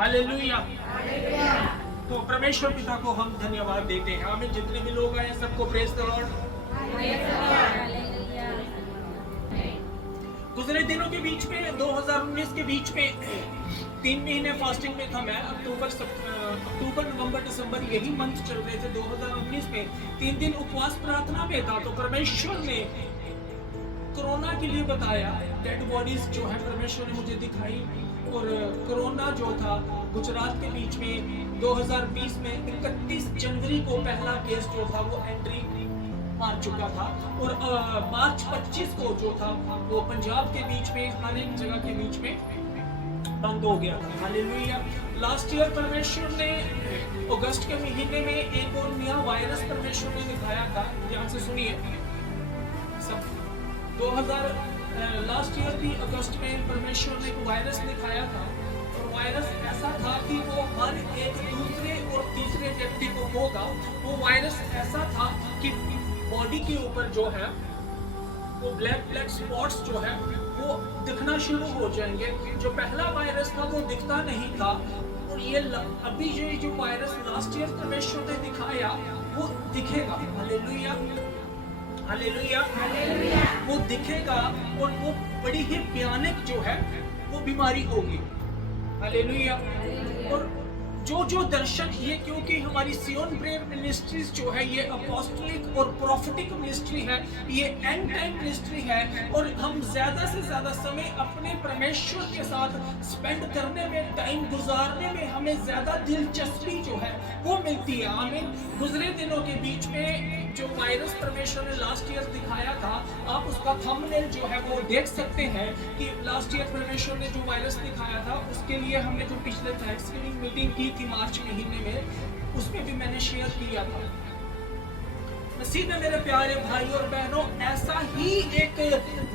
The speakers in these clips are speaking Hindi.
हालेलुया। तो परमेश्वर पिता को हम धन्यवाद देते हैं। हमें जितने भी लोग आए सबको प्रेज द लॉर्ड। गुजरे दिनों के बीच में 2019 के बीच में 3 महीने फास्टिंग में था मैं। अक्टूबर नवंबर दिसंबर यही मंथ चल रहे थे 2019 में। 3 दिन उपवास प्रार्थना में था। तो परमेश्वर ने कोरोना के लिए बताया, डेड बॉडीज जो है परमेश्वर ने मुझे दिखाई। और कोरोना जो था गुजरात के बीच में 2020 में 31 जनवरी को पहला केस जो था वो एंट्री मार चुका था। और मार्च 25 को जो था वो पंजाब के बीच में अनेक जगह के बीच में बंद हो गया था। हालेलुया। लास्ट ईयर परमेश्वर ने अगस्त के महीने में एक और नया वायरस परमेश्वर ने दिखाया था। ध्यान से सुनिए सब। 2000 लास्ट ईयर भी अगस्त में परमेश्वर ने एक वायरस दिखाया था। और वायरस ऐसा था कि वो हर एक दूसरे और तीसरे व्यक्ति को होगा। वो वायरस ऐसा था कि बॉडी के ऊपर जो है वो ब्लैक स्पॉट्स जो है वो दिखना शुरू हो जाएंगे। जो पहला वायरस था वो दिखता नहीं था। और ये अभी जो वायरस लास्ट ईयर परमेश्वर ने दिखाया वो दिखेगा। Hallelujah, hallelujah, hallelujah. वो दिखेगा और वो बड़ी ही भयानक जो है वो बीमारी होगी। हालेलुया। और जो दर्शन ये, क्योंकि हमारी सियोन प्रेयर मिनिस्ट्रीज जो है ये अपोस्टलिक और प्रोफेटिक मिनिस्ट्री है, ये एंड टाइम मिनिस्ट्री है। और हम ज्यादा से ज्यादा समय अपने परमेश्वर के साथ स्पेंड करने में, टाइम गुजारने में हमें ज्यादा दिलचस्पी जो है वो मिलती है। आमीन। गुजरे दिनों के बीच में जो वायरस परमेश्वर ने लास्ट ईयर दिखाया था, आप उसका थंबनेल जो है वो देख सकते हैं कि लास्ट ईयर परमेश्वर ने जो वायरस दिखाया था उसके लिए हमने जो पिछले थैंक्सगिविंग मीटिंग की थी मार्च महीने में, उसमें भी मैंने शेयर किया था। नसीब है मेरे प्यारे भाई और बहनों, ऐसा ही एक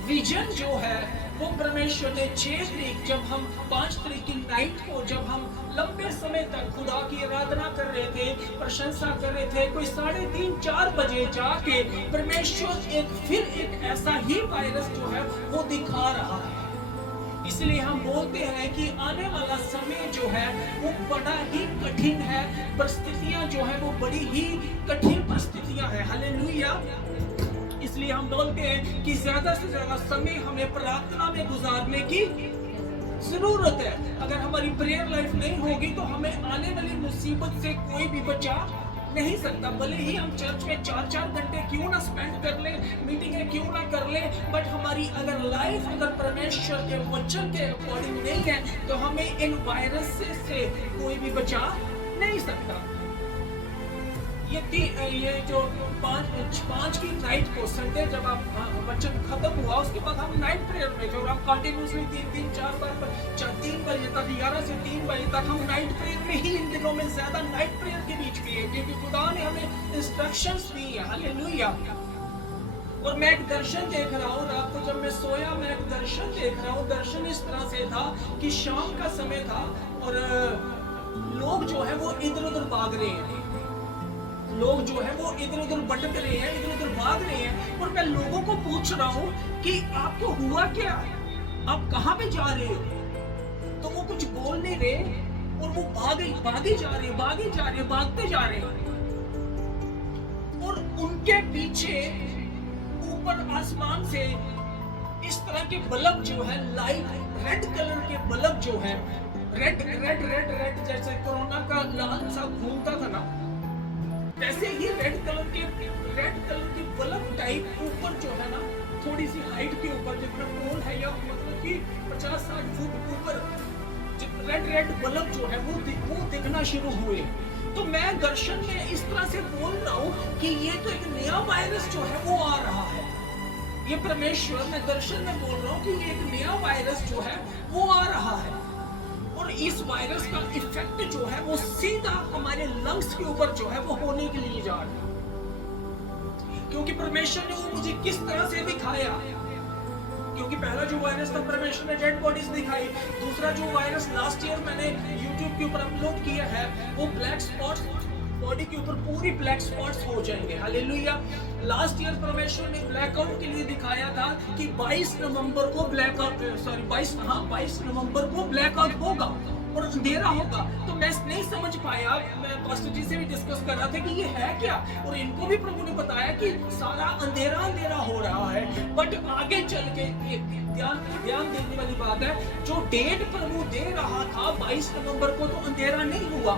विजन जो है वो परमेश्वर ने 6 तारीख, जब हम 5 तारीख की नाइट को, जब हम लंबे समय तक खुदा की आराधना कर रहे थे, प्रशंसा कर रहे थे, कोई 3:30-4 बजे जाके परमेश्वर फिर एक ऐसा ही वायरस जो है वो दिखा रहा है। इसलिए हम बोलते हैं कि आने वाला समय जो है वो बड़ा ही कठिन है। परिस्थितियां जो है वो बड़ी ही कठिन परिस्थितियां हैं। हालेलुया। इसलिए हम बोलते हैं कि ज्यादा से ज्यादा समय हमें प्रार्थना में गुजारने की जरूरत है। अगर हमारी प्रेयर लाइफ नहीं होगी तो हमें आने वाली मुसीबत से कोई भी बचा नहीं सकता। भले ही हम चर्च में 4-4 घंटे क्यों ना स्पेंड कर ले, मीटिंगें क्यों ना कर ले, बट हमारी अगर लाइफ अगर परमेश्वर के वचन के अकॉर्डिंग नहीं है तो हमें इन वायरस से कोई भी बचा नहीं सकता। ये जो 5 की नाइट को, संडे जब आप वचन खत्म हुआ उसके बाद हम नाइट प्रेयर में थे और हम कंटिन्यूसली 3-4 बार 3 बजे तक, 11 से 3 बजे तक हम नाइट प्रेयर में ही इन दिनों में ज्यादा नाइट प्रेयर के बीच भी है, क्योंकि खुदा ने हमें इंस्ट्रक्शंस दी है। हालेलुया। और मैं एक दर्शन देख रहा हूँ, रात को जब मैं सोया मैं एक दर्शन देख रहा हूँ। दर्शन इस तरह से था कि शाम का समय था और लोग जो है वो इधर उधर भाग रहे हैं। लोग जो है वो इधर उधर भटक रहे हैं, इधर उधर भाग रहे हैं। और मैं लोगों को पूछ रहा हूँ कि आपको हुआ क्या, आप कहाँ पे जा रहे हो? तो वो कुछ बोल नहीं रहे और वो भागे जा रहे, भागते जा रहे। और उनके पीछे ऊपर आसमान से इस तरह के बल्ब जो है, लाइट रेड कलर के बल्ब जो है, रेड जैसे कोरोना का लाल सा घूमता था ना, वैसे ही रेड कलर के बल्ब टाइप ऊपर जो है ना, थोड़ी सी हाइट के ऊपर, जितना पोल है या मतलब कि 50-60 फुट ऊपर रेड बल्ब जो है वो दिखना शुरू हुए। तो मैं दर्शन में इस तरह से बोल रहा हूँ कि ये तो एक नया वायरस जो है वो आ रहा है। ये परमेश्वर, मैं दर्शन में बोल रहा हूँ कि ये एक नया वायरस जो है वो आ रहा है। और इस वायरस का इफेक्ट जो है वो सीधा हमारे लंग्स के ऊपर जो है वो होने के लिए जा रहा है। क्योंकि परमेश्वर ने वो मुझे किस तरह से दिखाया, क्योंकि पहला जो वायरस था परमेश्वर ने डेड बॉडीज दिखाई। दूसरा जो वायरस लास्ट ईयर मैंने YouTube के ऊपर अपलोड किया है वो ब्लैक स्पॉट्स, बॉडी के ऊपर पूरी ब्लैक स्पॉट्स हो जाएंगे। हालेलुया। लास्ट ईयर परमेश्वर ने ब्लैकआउट के लिए दिखाया था कि 22 नवंबर को ब्लैकआउट होगा। और अंधेरा होगा। तो मैं नहीं समझ पाया, मैं पास्टर जी से भी डिस्कस कर रहा था कि ये है क्या, और इनको भी प्रभु ने बताया कि सारा अंधेरा अंधेरा हो रहा है। बट आगे चल के ध्यान देने वाली बात है, जो डेट प्रभु दे रहा था 22 नवंबर को, तो अंधेरा नहीं हुआ।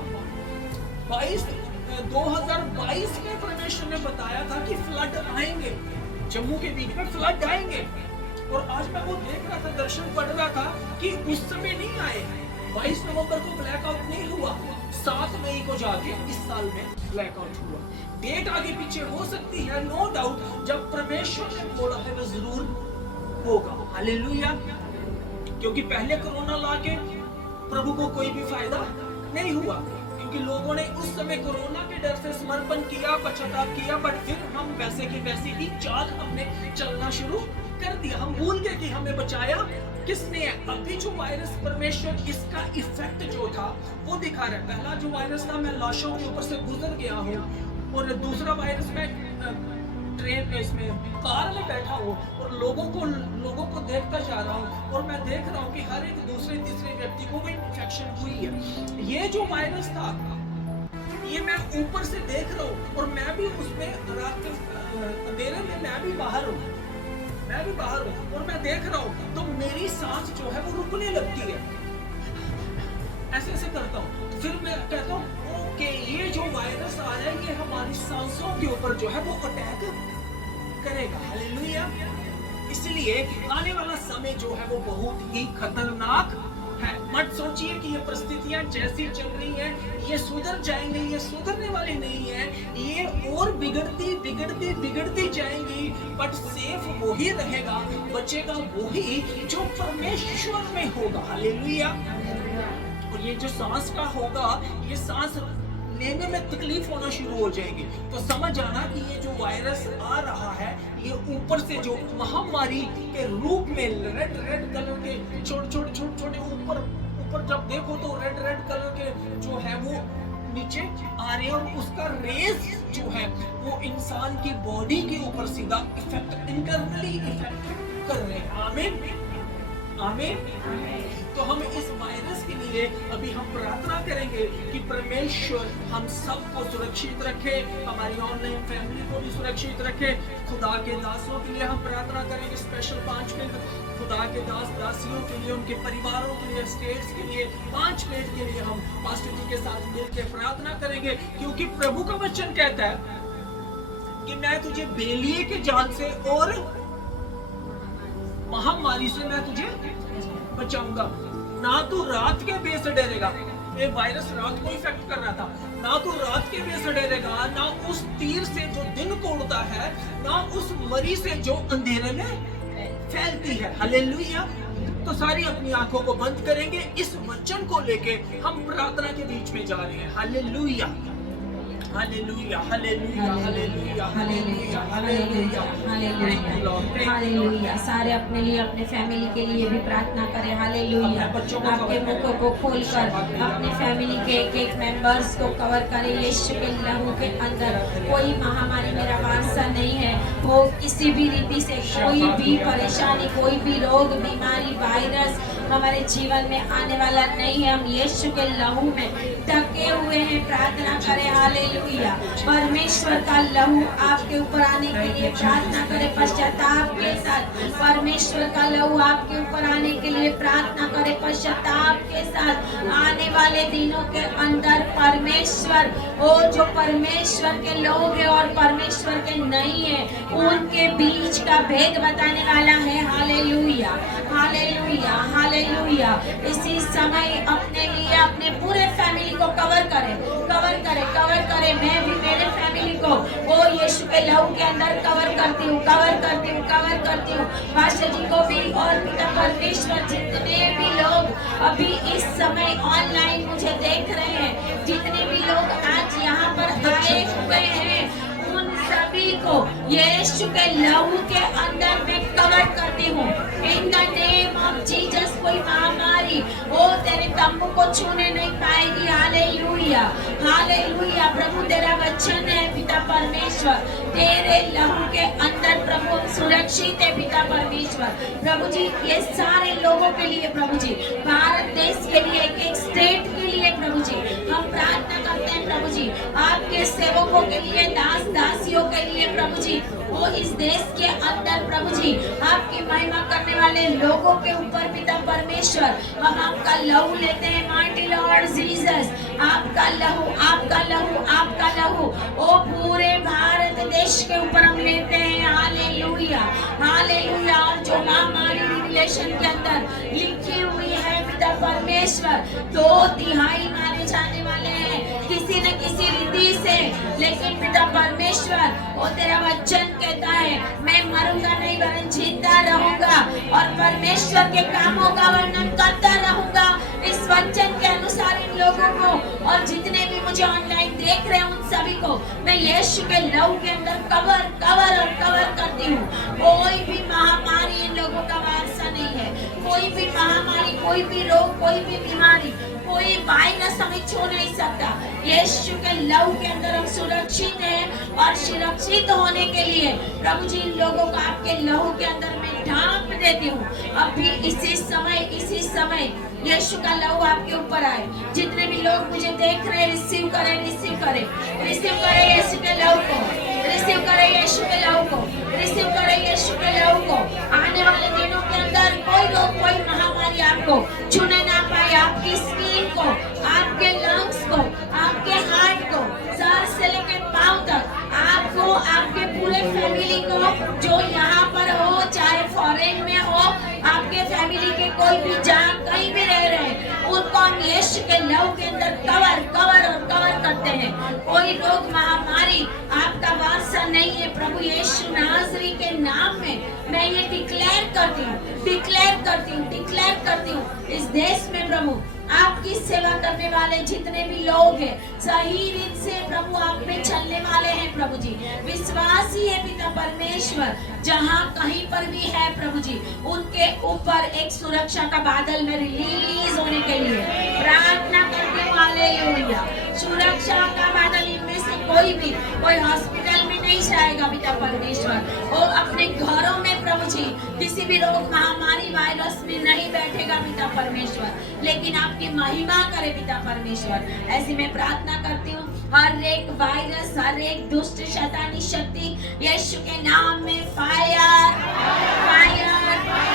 2022 में परमेश्वर ने बताया था कि फ्लड आएंगे, जम्मू के बीच में फ्लड आएंगे। और आज मैं वो देख रहा था, दर्शन पढ़ रहा था कि उस समय नहीं आए। 22 नवंबर को ब्लैकआउट नहीं हुआ, 7 मई को जाके इस साल में ब्लैकआउट हुआ। डेट आगे पीछे हो सकती है, नो डाउट, जब परमेश्वर ने बोला है वो जरूर होगा। हालेलुया। क्योंकि पहले कोरोना लाके प्रभु को कोई भी फायदा नहीं हुआ, क्योंकि लोगों ने उस समय कोरोना के डर से समर्पण किया, पश्चाताप किया, बट फिर हम वैसे की वैसी ही चाल हमने चलना शुरू कर दिया। हम भूल गए कि हमें बचाया किसने है। अभी जो वायरस, परमेश्वर इसका इफेक्ट जो था वो दिखा रहा है। पहला जो वायरस था, मैं लाशों के ऊपर से गुजर गया हूँ, और दूसरा वायरस मैं ट्रेन में, इसमें कार में बैठा हूँ और लोगों को देखता जा रहा हूँ, और मैं देख रहा हूँ कि हर एक दूसरे तीसरे व्यक्ति को भी इन्फेक्शन हुई है। ये जो वायरस था, ये मैं ऊपर से देख रहा हूँ, और मैं भी उसमें रात के अंधेरे में मैं भी बाहर हूँ, और मैं देख रहा हूँ, तो मेरी सांस जो है वो रुकने लगती है, ऐसे ऐसे करता हूँ। तो फिर मैं कहता हूँ ओके, ये जो वायरस आ रहा है ये हमारी सांसों के ऊपर जो है वो अटैक करेगा। हालेलुया। इसलिए आने वाला समय जो है वो बहुत ही खतरनाक है। मत सोचिए कि ये परिस्थितियां जैसी चल रही हैं ये सुधर जाएंगे, ये सुधरने वाली नहीं है, ये और बिगड़ती जाएंगी। बट सेफ वो ही रहेगा, बचेगा वो ही जो परमेश्वर में होगा। हालेलुया। और ये जो सांस का होगा, ये सांस लेने में तकलीफ होना शुरू हो जाएगी। तो समझ आना कि ये जो वायरस आ रहा है, ये ऊपर से जो महामारी के रूप में रेड कलर के छोटे ऊपर जब देखो तो रेड कलर के जो है वो नीचे आ रहे हैं, और उसका रेस जो है वो इंसान की बॉडी के ऊपर सीधा इफेक्ट, इंटरनली इफेक्ट कर रहे हैं। आमीन, आमीन। तो हम इस वायरस के लिए अभी हम प्रार्थना करेंगे कि परमेश्वर हम सबको सुरक्षित रखे, हमारी ऑनलाइन फैमिली को भी सुरक्षित रखे। खुदा के दासों के लिए हम प्रार्थना करेंगे, स्पेशल 5 मिनट खुदा के दासियों के लिए, उनके परिवारों के लिए, स्टेट्स के लिए 5 मिनट के लिए हम पास्टर जी के साथ मिलकर प्रार्थना करेंगे। क्योंकि प्रभु का वचन कहता है कि मैं तुझे बेलिए के जाल से और महामारी से मैं तुझे बचाऊंगा। ना तू रात के भय से डरेगा, ये वायरस रात को इफेक्ट कर रहा था, ना तू रात के भय से डरेगा, ना उस तीर से जो दिन को उड़ता है, ना उस मरी से जो अंधेरे में फैलती है। हालेलुया। तो सारी अपनी आंखों को बंद करेंगे, इस वचन को लेके हम प्रार्थना के बीच में जा रहे हैं। Hallelujah, hallelujah, hallelujah, hallelujah, hallelujah, hallelujah, hallelujah. सारे अपने लिए, अपने फैमिली के लिए भी प्रार्थना करें। हालेलुया। आपके मुखों को खोलकर अपने फैमिली के एक मेंबर्स को कवर करें। यीशु के लहू के अंदर कोई महामारी मेरा वारसा नहीं है, वो किसी भी रीति से कोई भी परेशानी, कोई भी रोग, बीमारी, वायरस हमारे जीवन में आने वाला नहीं है। हम यीशु के लहू में ढके हुए हैं। प्रार्थना करें। हालेलुया। परमेश्वर का लहू आपके ऊपर आने के लिए प्रार्थना करें, पश्चाताप के साथ। परमेश्वर का लहू आपके ऊपर आने के लिए प्रार्थना करें, पश्चाताप के साथ। आने वाले दिनों के अंदर परमेश्वर, वो जो परमेश्वर के लोग हैं और परमेश्वर के नहीं है, उनके बीच का भेद बताने वाला है। Hallelujah, hallelujah, hallelujah. इसी समय अपने लिए, अपने पूरे फैमिली को कवर करें, कवर करें, कवर करें। मैं भी मेरे फैमिली को वो यीशु के लहू के अंदर कवर करती हूँ, कवर करती हूँ, कवर करती हूँ। पास्टर जी को भी, और पिता परमेश्वर जितने भी लोग अभी इस समय ऑनलाइन मुझे देख रहे हैं, जितने भी लोग आज यहाँ पर आए हुए हैं, उन सभी को यीशु के लहू के अंदर मैं कवर करती हूँ। In the name of Jesus कोई महामारी वो तेरे तंबू को छूने नहीं पाएगी। Hallelujah, hallelujah. प्रभु तेरा वचन है पिता परमेश्वर, तेरे लहू के अंदर प्रभु हम सुरक्षित है पिता परमेश्वर। प्रभु जी ये सारे लोगों के लिए प्रभु जी, भारत देश के लिए, एक एक स्टेट के लिए प्रभु जी हम प्रार्थना करते हैं प्रभु जी, आपके सेवकों के लिए, दास दासियों के लिए प्रभु जी, वो इस देश के अंदर प्रभु जी आपकी महिमा करने वाले लोगों के ऊपर पिता परमेश्वर हम आपका लहू लेते हैं माइटी लॉर्ड जीसस, आपका लहू, आपका लहू, आपका लहू ओ पूरे भारत देश के ऊपर हम लेते हैं। Hallelujah, hallelujah. और जो महामारी रिलेशन के अंदर लिखी हुई है पिता परमेश्वर, 2/3 मारे जाने वाले हैं किसी न किसी रीति से, लेकिन पिता परमेश्वर वो तेरा वचन कहता है मैं मरूंगा नहीं वरन जिंदा रहूंगा और परमेश्वर के कामों का वर्णन करता रहूंगा। इस वचन के अनुसार इन लोगों को और जितने भी मुझे ऑनलाइन देख रहे हैं उन सभी को मैं यीशु के लहू के अंदर कवर कवर और कवर करती हूँ। कोई भी महामारी इन लोगों का वारसा नहीं है, कोई भी महामारी, कोई भी रोग, कोई भी बीमारी, कोई वायरस हमें छू नहीं सकता। यीशु के लहू के अंदर हम सुरक्षित हैं और सुरक्षित होने के लिए प्रभु जी इन लोगों को आपके लहू के अंदर मैं ढांप देती हूँ। अभी इसी समय यीशु का लहू आपके ऊपर आए। जितने भी लोग मुझे देख रहे हैं रिसीव करें, रिसीव करें, रिसीव करें यीशु के लहू को, रिसीव करें यीशु के लहू को, रिसीव करें यीशु के लहू को। आने वाले दिनों के अंदर कोई रोग, कोई महामारी आपको छूने ना पाए, आपकी स्किन को, आपके लंग्स को, आपके हार्ट को, सर से लेकर पांव तक, आपको, आपके पूरे फैमिली को, जो यहाँ पर हो चाहे फॉरेन में हो, आपके फैमिली के कोई भी जहाँ कहीं भी रह रहे हैं उनको हम यीशु के लहू के अंदर कवर कवर और कवर करते हैं। कोई रोग महामारी आपका वारसा नहीं है। प्रभु यीशु नासरी के नाम में मैं ये डिक्लेयर करती हूँ, डिक्लेयर करती हूँ, डिक्लेयर करती हूँ इस देश में प्रभु आपकी सेवा करने वाले जितने भी लोग हैं सही रीत से प्रभु आप में चलने वाले हैं प्रभु जी, विश्वासी है पिता परमेश्वर, जहाँ कहीं पर भी है प्रभु जी उनके ऊपर एक सुरक्षा का बादल में रिलीज होने के लिए प्रार्थना करने वाले लोग, सुरक्षा का बादल इनमें से कोई हॉस्पिटल में नहीं जाएगा पिता परमेश्वर, और अपने घरों में प्रभु जी किसी भी रोग महामारी वायरस में नहीं बैठेगा पिता परमेश्वर, लेकिन आपकी महिमा करे पिता परमेश्वर। ऐसी मैं प्रार्थना करती हूँ हर एक वायरस, हर एक दुष्ट शैतानी शक्ति यीशु के नाम में fire fire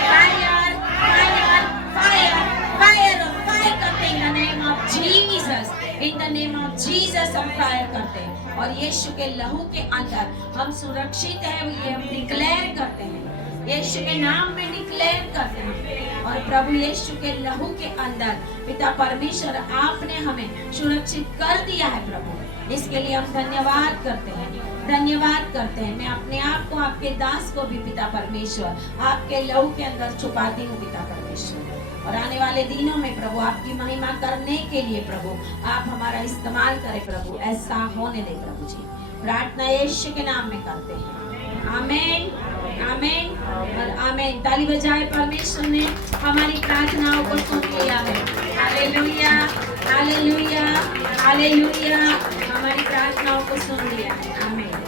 fire fire fire fire fire करते हैं। In the name of Jesus, in the name of Jesus हम फायर करते हैं और यीशु के लहू के अंदर हम सुरक्षित हैं, ये हम डिक्लेयर करते हैं, यीशु के नाम में डिक्लेयर करते हैं। और प्रभु यीशु के लहू के अंदर पिता परमेश्वर आपने हमें सुरक्षित कर दिया है प्रभु, इसके लिए हम धन्यवाद करते हैं, धन्यवाद करते हैं। मैं अपने आप को, आपके दास को भी पिता परमेश्वर आपके लहू के अंदर छुपाती हूँ पिता परमेश्वर, और आने वाले दिनों में प्रभु आपकी महिमा करने के लिए प्रभु आप हमारा इस्तेमाल करें प्रभु, ऐसा होने दे प्रभु जी। प्रार्थना यीशु के नाम में करते हैं, आमीन, आमीन और आमीन। ताली बजाए, परमेश्वर ने हमारी प्रार्थनाओं को सुन लिया है। हालेलुया, हालेलुया, हालेलुया, हमारी प्रार्थनाओं को सुन लिया है। आमीन।